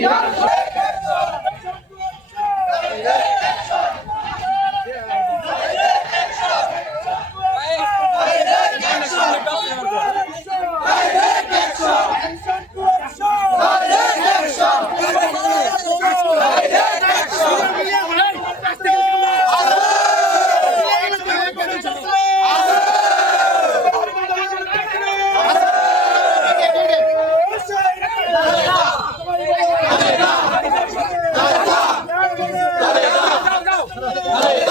Don't shake. Hey!